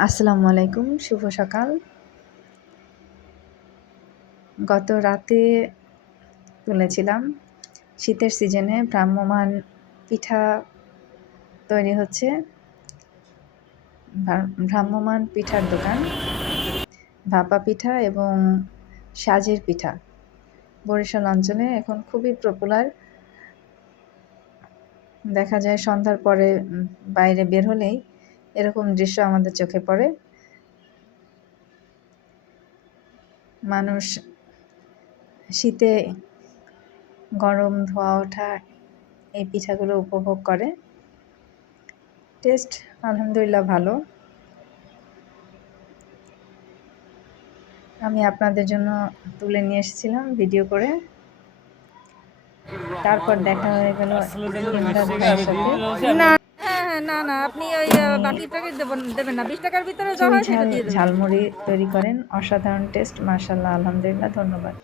আসসালামু আলাইকুম, শুভ সকাল। গত রাতে তুলেছিলাম শীতের সিজনে ভ্রাম্যমাণ পিঠা তৈরি হচ্ছে। ভ্রাম্যমাণ পিঠার দোকান, ভাপা পিঠা এবং সাজের পিঠা বরিশাল অঞ্চলে এখন খুবই পপুলার। দেখা যায় সন্ধ্যার পরে বাইরে বের হলেই এরকম দৃশ্য আমাদের চোখে পড়ে। মানুষ শীতে গরম ধোয়া ওঠা এই পিঠাগুলো উপভোগ করে। টেস্ট আলহামদুলিল্লাহ ভালো। আমি আপনাদের জন্য তুলে নিয়ে এসেছিলাম ভিডিও করে। তারপর দেখা হয়ে গেল ইমরান ভাইয়ের সাথে। না না না, আপনি ওই বাকিটাকে দেবেন না, 20 টাকার ভিতরে যা চুই হয় সেটা ঝাল দিয়ে দেবেন। ঝালমুড়ি তৈরি করেন, অসাধারণ টেস্ট, মাশাআল্লাহ, আলহামদুলিল্লাহ, ধন্যবাদ।